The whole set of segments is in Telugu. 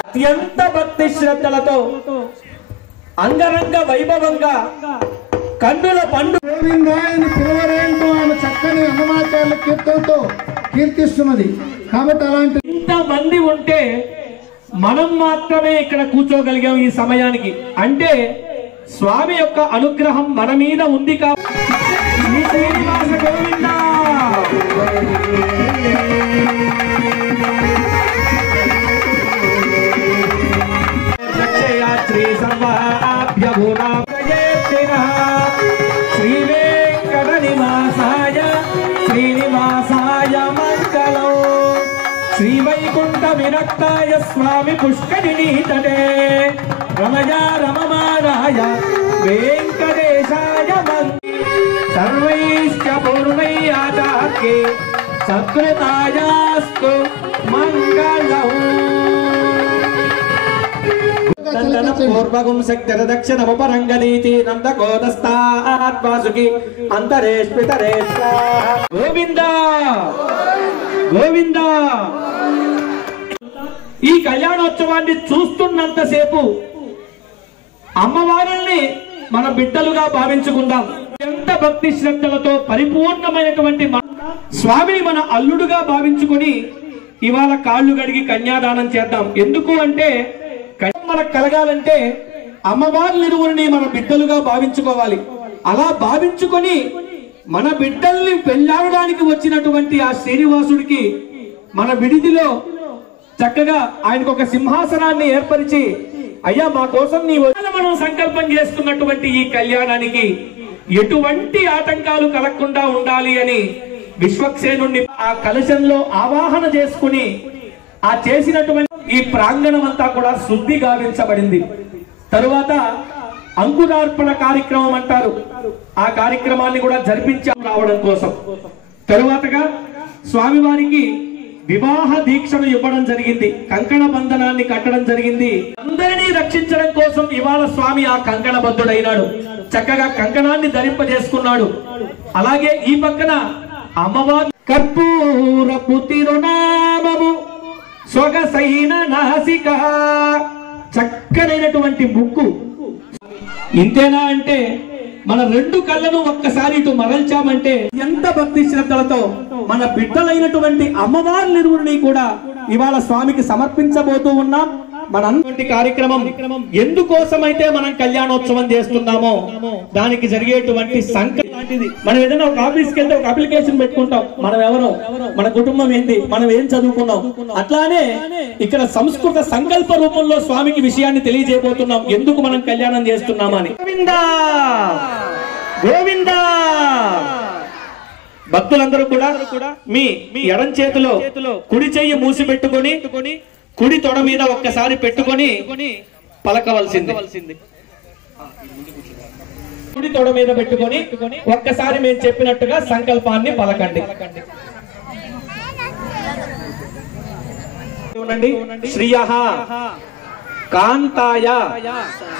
అత్యంత భక్తి శ్రద్ధలతో అంగరంగ వైభవంగా కన్నుల పండు గోవిందాయని పిలవరేంటూ ఆమె చక్కని అన్నమాచార్య కీర్తనతో కీర్తిస్తున్నది. కాబట్టి అలాంటి ఇంతమంది ఉంటే మనం మాత్రమే ఇక్కడ కూర్చోగలిగాం ఈ సమయానికి. అంటే స్వామి యొక్క అనుగ్రహం మన మీద ఉంది కాబట్టి శ్రీనివాస గోవింద శ్రీ వెంకట నివాసాయ శ్రీనివాసాయ మంగళం. శ్రీ వైకుంఠ విరక్తాయ స్వామి పుష్కరిణీ తటే రమయ రమమానాయ వెంకటేశాయ సర్వైశ్చ పూర్వైరాచార్యే సత్కృతాయాస్తు మంగళం. పూర్వగుం శక్తిరదక్షిణముపరంగనీతి నందకోదస్తాత్వాసుకి అంతరేష్పితరేష్ట. గోవింద గోవింద. ఈ కళ్యాణోత్సవాన్ని చూస్తున్నంతసేపు అమ్మవారిని మన బిడ్డలుగా భావించుకుందాం. ఎంత భక్తి శ్రద్ధలతో పరిపూర్ణమైనటువంటి స్వామిని మన అల్లుడుగా భావించుకొని ఇవాళ కాళ్ళు గడిగి కన్యాదానం చేద్దాం. ఎందుకు అంటే మనకు కలగాలంటే అమ్మవారి నిరువుని మన బిడ్డలుగా భావించుకోవాలి. అలా భావించుకొని మన బిడ్డల్ని పెళ్లాడడానికి వచ్చినటువంటి ఆ శ్రీనివాసుడికి మన విడిదిలో చక్కగా ఆయనకు ఒక సింహాసనాన్ని ఏర్పరిచి, అయ్యా మా కోసం మనం సంకల్పం చేసుకున్నటువంటి ఈ కళ్యాణానికి ఎటువంటి ఆటంకాలు కలగకుండా ఉండాలి అని విశ్వక్సేనుణ్ణి ఆ కలశంలో ఆవాహన చేసుకుని ఆ చేసినటువంటి ఈ ప్రాంగణం అంతా కూడా శుద్ధి గావించబడింది. తరువాత అంకురార్పణ కార్యక్రమం అంటారు. ఆ కార్యక్రమాన్ని కూడా జరిపించి రావడం కోసం తరువాతగా స్వామివారికి వివాహ దీక్షను ఇవ్వడం జరిగింది. కంకణ బంధనాన్ని కట్టడం జరిగింది. అందరినీ రక్షించడం కోసం ఇవాళ స్వామి ఆ కంకణ బద్ధుడైనాడు. చక్కగా కంకణాన్ని ధరింపజేసుకున్నాడు. అలాగే ఈ పక్కన అమ్మవారి కర్పూరపు తిరునామము సొగసైన నాసిక, చక్కనైనటువంటి ముక్కు. ఇంతేనా అంటే మన రెండు కళ్ళను ఒక్కసారి ఇటు మరల్చామంటే ఎంత భక్తి శ్రద్ధలతో మన బిడ్డలైనటువంటి అమ్మవారి నిరువుని కూడా ఇవాళ స్వామికి సమర్పించబోతూ ఉన్నాం. మనంటి కార్యక్రమం ఎందుకోసమైతే మనం కళ్యాణోత్సవం చేస్తున్నామో దానికి జరిగేటువంటి సంకల్పం. మనం ఏదైనా ఒక ఆఫీస్కి వెళ్తే ఒక అప్లికేషన్ పెట్టుకుంటాం, మనం ఎవరో, మన కుటుంబం ఏంటి, మనం ఏం చదువుకున్నాం. అట్లానే ఇక్కడ సంస్కృత సంకల్ప రూపంలో స్వామికి విషయాన్ని తెలియజేయబోతున్నాం, ఎందుకు మనం కళ్యాణం చేస్తున్నామని. గోవిందా గోవిందా. భక్తులందరూ కూడా మీ ఎడం చేతిలో కుడి చెయ్యి మూసి పెట్టుకొని కుడి తొడ మీద ఒక్కసారి పెట్టుకొని పలకవలసింది. కుడి తొడ మీద పెట్టుకొని ఒక్కసారి మేము చెప్పినట్టుగా సంకల్పాన్ని పలకండి. శ్రీయః కాంతాయ.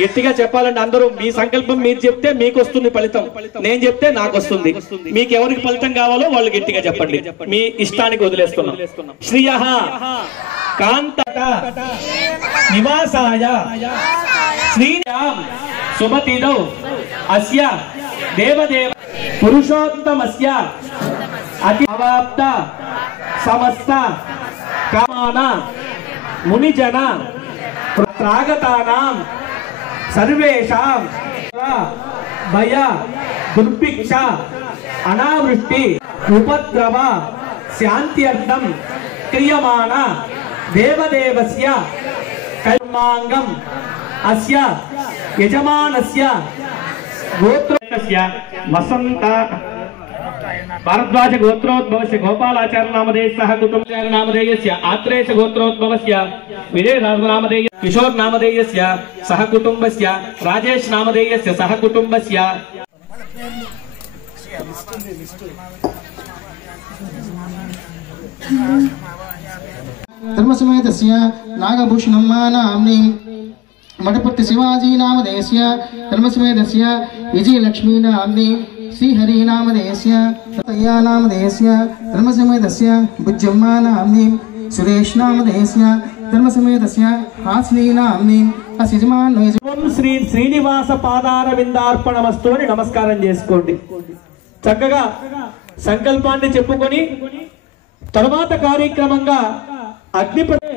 గట్టిగా చెప్పాలండి అందరూ. మీ సంకల్పం మీరు చెప్తే మీకు వస్తుంది ఫలితం, నేను చెప్తే నాకు వస్తుంది. మీకు ఎవరికి ఫలితం కావాలో వాళ్ళు గట్టిగా చెప్పండి. మీ ఇష్టానికి వదిలేస్తున్నాం. శ్రీయః కాంత నివాసాయ శ్రీరామ్ శుభతిదౌ అస్య దేవదేవ పురుషోత్తమస్య అతి అవాప్త సమస్త కామాన మునిజన ప్రాగతానాం సర్వేషాం భయ దుర్భిక్ష అనావృష్టి ఉపద్రవ శాంత్యర్థం క్రియమాణ దేవదేవస్య కర్మాంగం అస్య యజమానస్య గోత్రస్య వసంత भारद्वाज गोत्रोद्भवस्य गोपालाचार्य नामधेय सह कुटुंबाचार्य नामधेयस्य आत्रेय गोत्रोद्भवस्य विजय नामधेय किशोर नामधेयस्य सह कुटुंबस्य राजेश नामधेयस्य सह कुटुंबस्य धर्मसमेतस्य नागभूषणम्मानाम्नि मठपति शिवाजी नामधेयस्य धर्मसमेतस्य विजयलक्ष्मी नाम्नि श्रीहरिनामधेयस्य तय्यानामधेयस्य धर्मसमेतस्य भुजम्मानाम्नीं सुरेशनामधेयस्य धर्मसमेतस्य हास्नीनाम्नीं అసిజమాన్ ఓం శ్రీ శ్రీనివాస పాదార విందార్పణమస్తు అని నమస్కారం చేసుకోండి. చక్కగా సంకల్పాన్ని చెప్పుకొని తర్వాత కార్యక్రమంగా అగ్నిపతి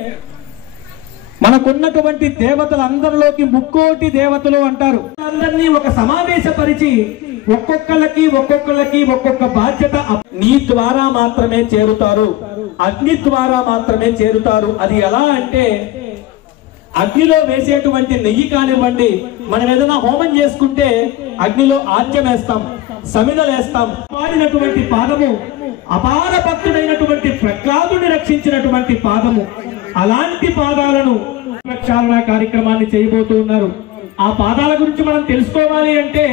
మనకున్నటువంటి దేవతలందరిలోకి ముక్కోటి దేవతలు అంటారు. అందరినీ ఒక సమావేశపరిచి ఒక్కొక్కళ్ళకి ఒక్కొక్క బాధ్యత నీ ద్వారా మాత్రమే చేరుతారు, అగ్ని ద్వారా మాత్రమే చేరుతారు. అది ఎలా అంటే అగ్నిలో వేసేటువంటి నెయ్యి కానివ్వండి, మనం ఏదైనా హోమం చేసుకుంటే అగ్నిలో ఆజ్యం వేస్తాం, సమిదలేస్తాం. పాడినటువంటి పాదము అపార భక్తుడైనటువంటి ప్రహ్లాదుని రక్షించినటువంటి పాదము. అలాంటి పాదాలను ప్రక్షాళన కార్యక్రమాన్ని చేయబోతూ ఉన్నారు. ఆ పాదాల గురించి మనం తెలుసుకోవాలి అంటే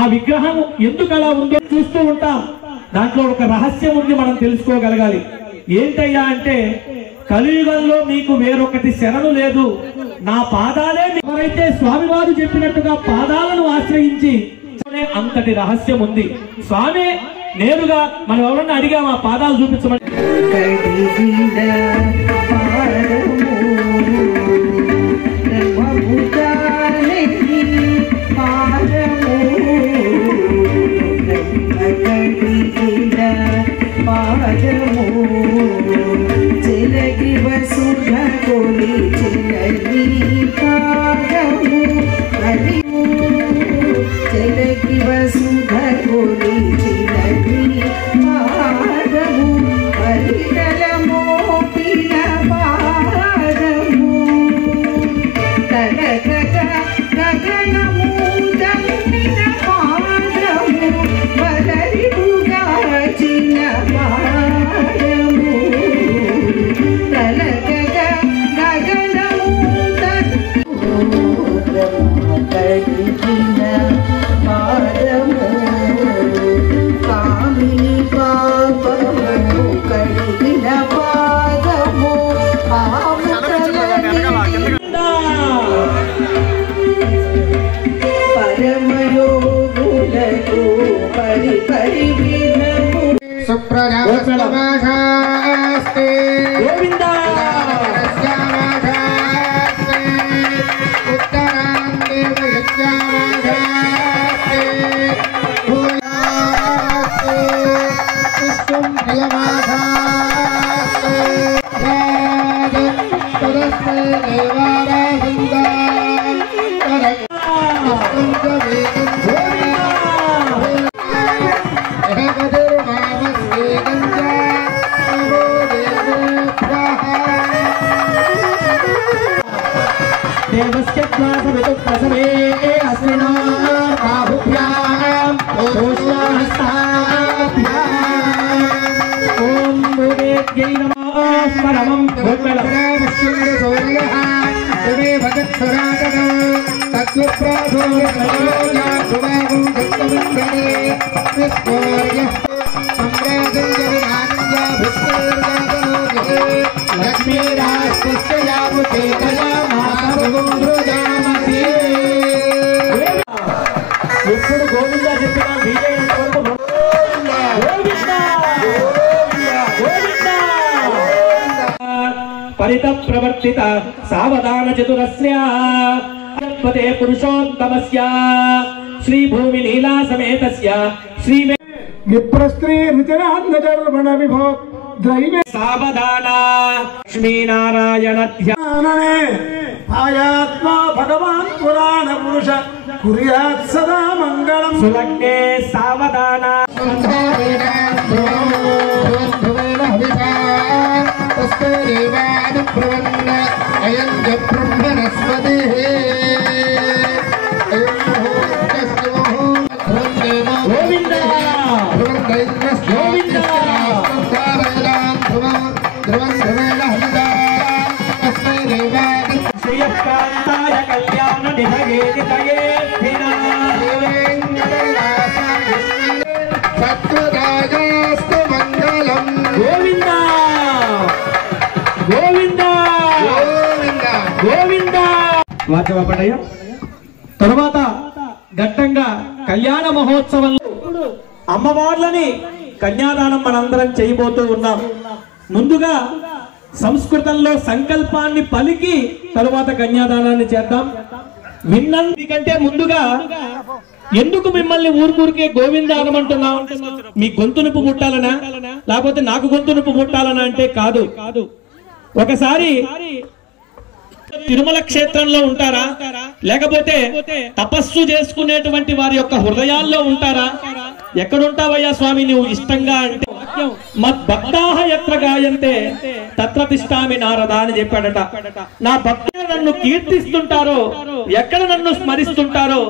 ఆ విగ్రహం ఎందుకు అలా ఉందో చూస్తూ ఉంటాం. దాంట్లో ఒక రహస్యం ఉంది, మనం తెలుసుకోగలగాలి. ఏంటయ్యా అంటే కలియుగంలో మీకు వేరొకటి శరణు లేదు, నా పాదాలే. ఎవరైతే స్వామివారు చెప్పినట్టుగా పాదాలను ఆశ్రయించి అంతటి రహస్యం ఉంది. స్వామి నేరుగా మనం ఎవరన్నా అడిగా మా పాదాలు చూపించమని ఎప్పుడు గోవిందా చెప్పిన పరిత ప్రవర్తిత సావధాన చతురస్య పురుషోత్తమస్య శ్రీ భూమి లీలా సమేతస్య శ్రీ విప్రస్త్రీ రుచిరాత్మచర్మణ విభో ద్రైవే సావధాన లక్ష్మీనారాయణ ధ్యాననే ఆయాత్మ భగవాన్ పురాణ పురుష కుర్యాత్ సదా మంగళం సులగ్నే సావధాన శ్రీయకాంతాయ కళ్యాణ నిధయే నిధయే సత్వరాజాస్తు మంగళం గోవింద గోవింద గోవింద గోవింద వాచవపడయ్య. తరువాత ఘట్టంగా కళ్యాణ మహోత్సవంలో అమ్మవార్లని కన్యాదానం మనందరం చేయబోతూ ఉన్నాం. ముందుగా సంస్కృతంలో సంకల్పాన్ని పలికి తరువాత కన్యాదానాన్ని చేద్దాం. విన్నందుకంటే ముందుగా ఎందుకు మిమ్మల్ని ఊరికే గోవింద అనమంటున్నాం? మీ గొంతు నొప్పి పుట్టాలనా, లేకపోతే నాకు గొంతు నొప్పి పుట్టాలనా అంటే కాదు. ఒకసారి తిరుమల క్షేత్రంలో ఉంటారా, లేకపోతే తపస్సు చేసుకునేటువంటి వారి యొక్క హృదయాల్లో ఉంటారా? ఎక్కడుంటావయ్యా స్వామి నువ్వు ఇష్టంగా అంటే మద్భక్తాః యత్ర గాయంతే తత్ర తిష్టామి నారద అని చెప్పాడట. నా భక్తులు నన్ను కీర్తిస్తుంటారో, ఎక్కడ నన్ను స్మరిస్తుంటారో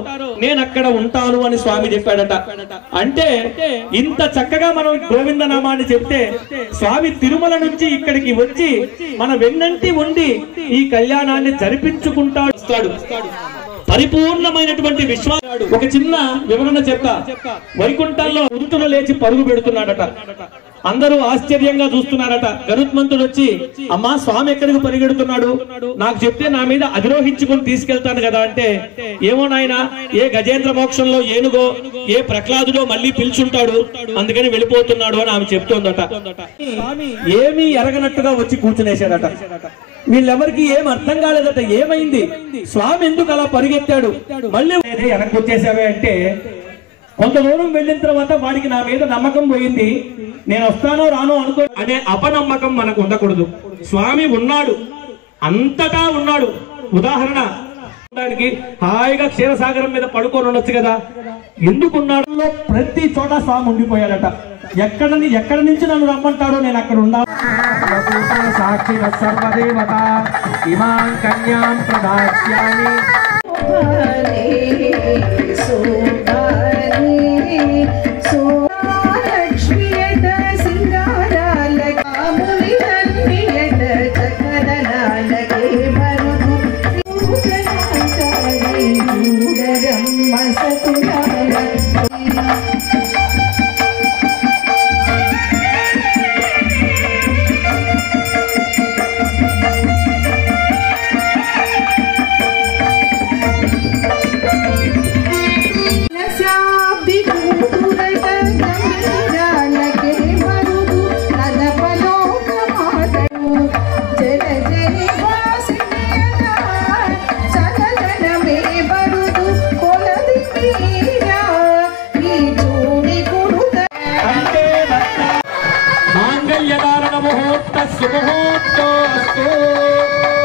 నేను అక్కడ ఉంటాను అని స్వామి చెప్పాడట. అంటే ఇంత చక్కగా మనం గోవింద నామాన్ని చెప్తే స్వామి తిరుమల నుంచి ఇక్కడికి వచ్చి మన వెన్నంటి ఉండి ఈ కళ్యాణాన్ని జరిపించుకుంటాడు. పరిపూర్ణమైనటువంటి విశ్వాసం. ఒక చిన్న వివరణ చెప్తా. వైకుంఠంలో ఉదుటున లేచి పరుగు పెడుతున్నాడట. అందరూ ఆశ్చర్యంగా చూస్తున్నారట. గరుత్మంతుడు వచ్చి, అమ్మా స్వామి ఎక్కడికి పరిగెడుతున్నాడు, నాకు చెప్తే నా మీద అధిరోహించుకుని తీసుకెళ్తాను కదా అంటే, ఏమో నాయన, ఏ గజేంద్ర మోక్షంలో ఏనుగో ఏ ప్రహ్లాదుడో మళ్ళీ పిలుచుంటాడు, అందుకని వెళ్ళిపోతున్నాడు అని ఆమె చెప్తోందట. ఏమీ ఎరగనట్టుగా వచ్చి కూర్చునేశాడట. వీళ్ళెవరికి ఏం అర్థం కాలేదట. ఏమైంది, స్వామి ఎందుకు అలా పరిగెత్తాడు, మళ్ళీ వెనక్కి వచ్చేసావే అంటే, కొంత దూరం వెళ్ళిన తర్వాత వాడికి నా మీద నమ్మకం పోయింది, నేను వస్తానో రానో అనుకో అనే అపనమ్మకం మనకు ఉండకూడదు. స్వామి ఉన్నాడు, అంతటా ఉన్నాడు. ఉదాహరణ హాయిగా క్షీరసాగరం మీద పడుకొని ఉండొచ్చు కదా, ఎందుకున్నాడు? ప్రతి చోట స్వామి ఉండిపోయాడట. ఎక్కడ నుంచి నన్ను రమ్మంటాడో నేను అక్కడ ఉండాలి. సాక్షి సర్వదేవత ఇమాం కన్యాం ప్రదాస్యామి.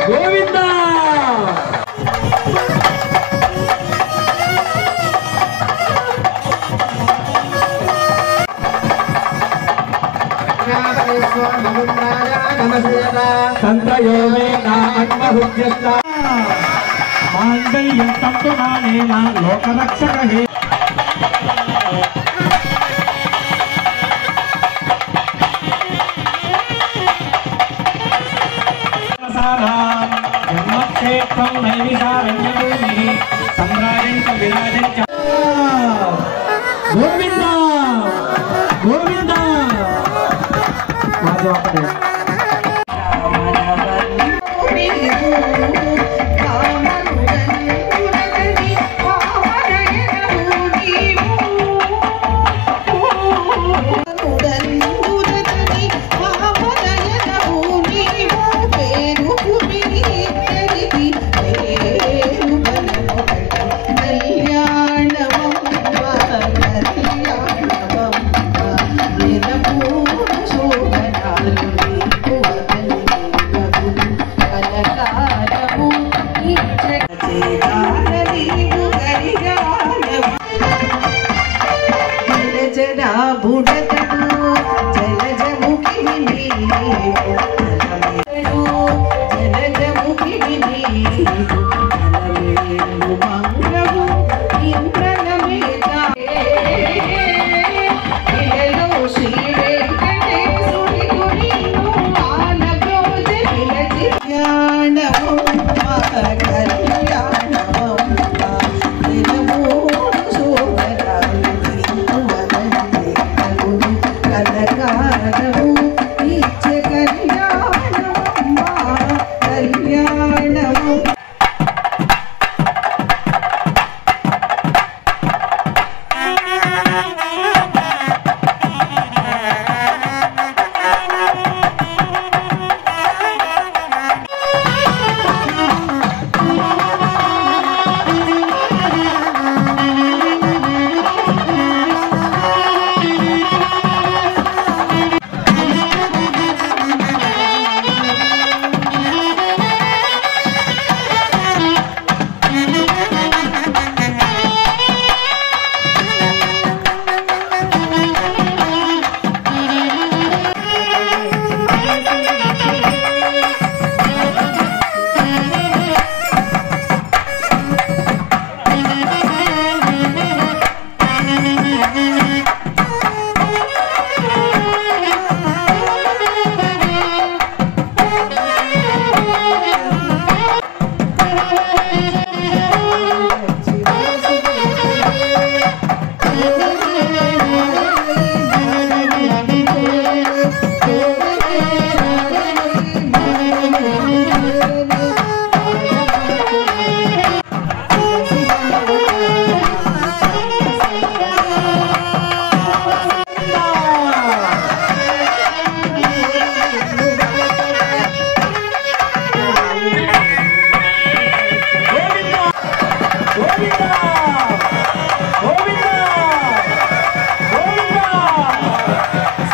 గోవింద మాంగళ్యం తంతునానేన లోకరక్షక హే. జన్మక్షేత్రం నైమిషారణ్యభూమి సంరాజంచ విరాజంచ. గోవింద గోవింద.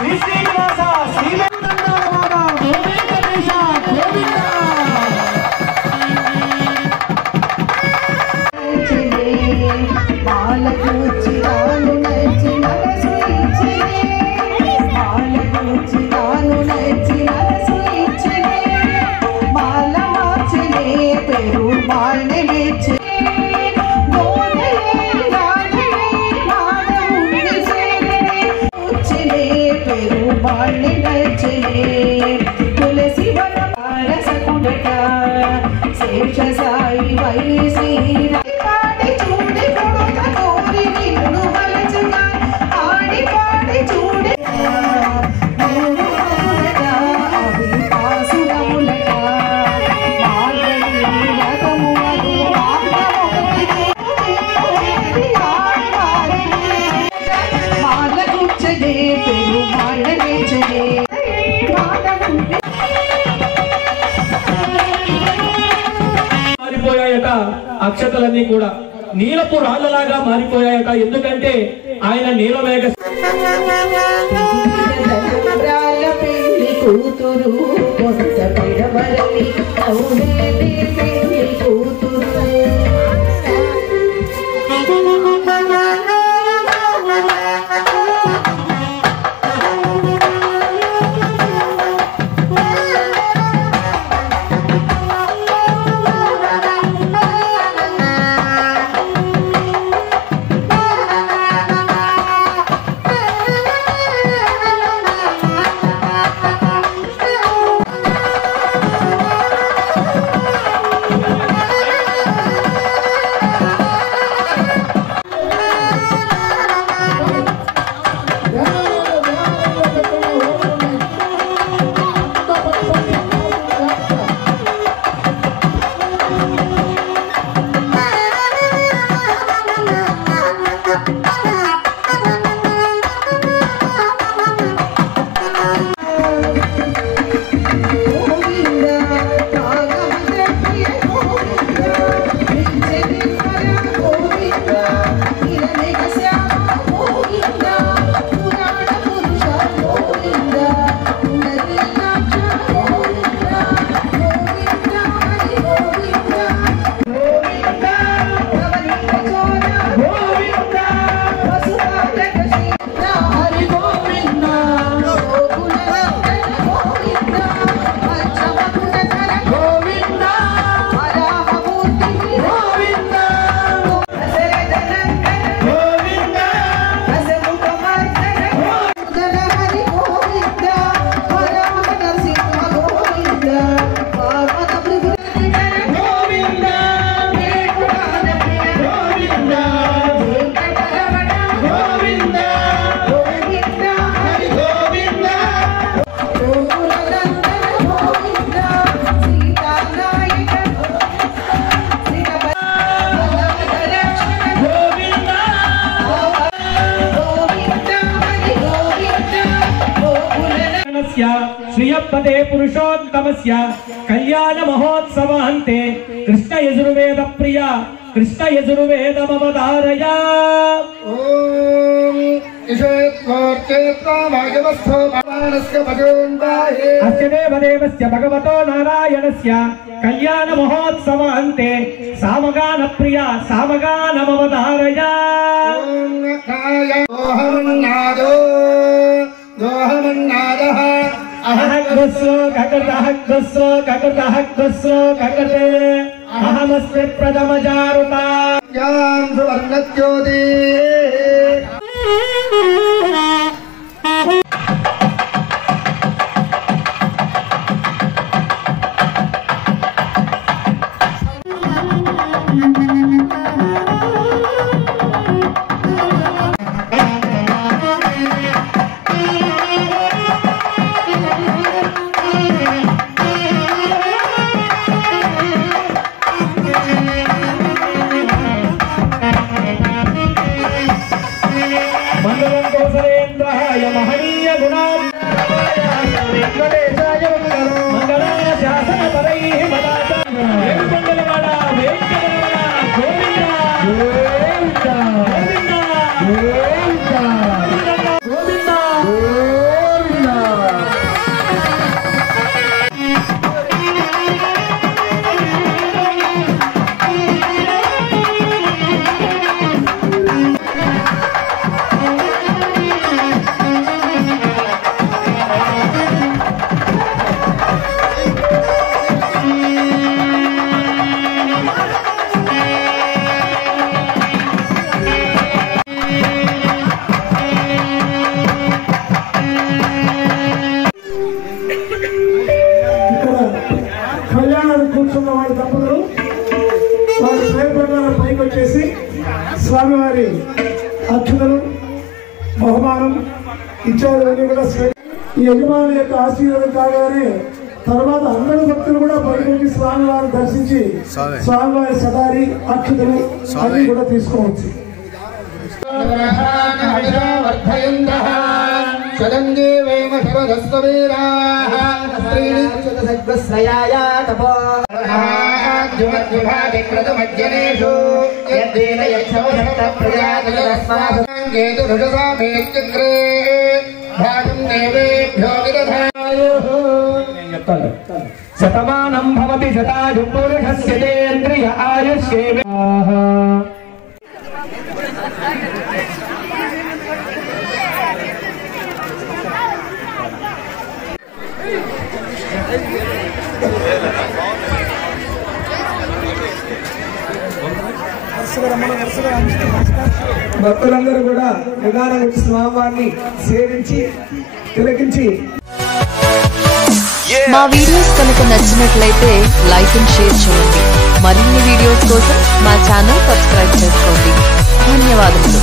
శ్రీ శ్రీనివాస శ్రీ వెంకటేశ గోవింద. మారిపోయాయట అక్షతలన్నీ కూడా నీలపు రాళ్లలాగా మారిపోయాయట. ఎందుకంటే ఆయన నీలమేఘ కూతురు కొంత పిడవలని కూతురు శ్రీయపదే పురుషోత్తమస్య కళ్యాణ మహోత్సవాంతే కృష్ణ యజుర్వేద ప్రియ కృష్ణ యజుర్వేదమవతారయ. ఓం అస్య దేవదేవస్య భగవతో నారాయణస్య కళ్యాణ మహోత్సవాంతే సామగాన ప్రియ సామగానమవతారయ. అహమస్మి ప్రథమజారుతా సువర్ణజ్యోతి స్వామివారి అక్షతలు బహుమానం ఇచ్చారని కూడా ఈ యజమాని యొక్క ఆశీర్వాదం కాగానే తర్వాత అందరు భక్తులు కూడా బయటకి స్వామివారిని దర్శించి స్వామివారి సదారి అక్షతలు అన్ని కూడా తీసుకోవచ్చు. శతమానం భవతి శతాయు పురుషస్య తేంద్రియ ఆయుష్యేవేవాః. భక్తులందరూ కూడా నిదానం వచ్చి స్వామివారిని సేవించి తిలకించి. మా వీడియోస్ కనుక నచ్చినట్లయితే లైక్ అండ్ షేర్ చేయండి. మరిన్ని వీడియోస్ కోసం మా ఛానల్ సబ్స్క్రైబ్ చేసుకోండి. ధన్యవాదములు.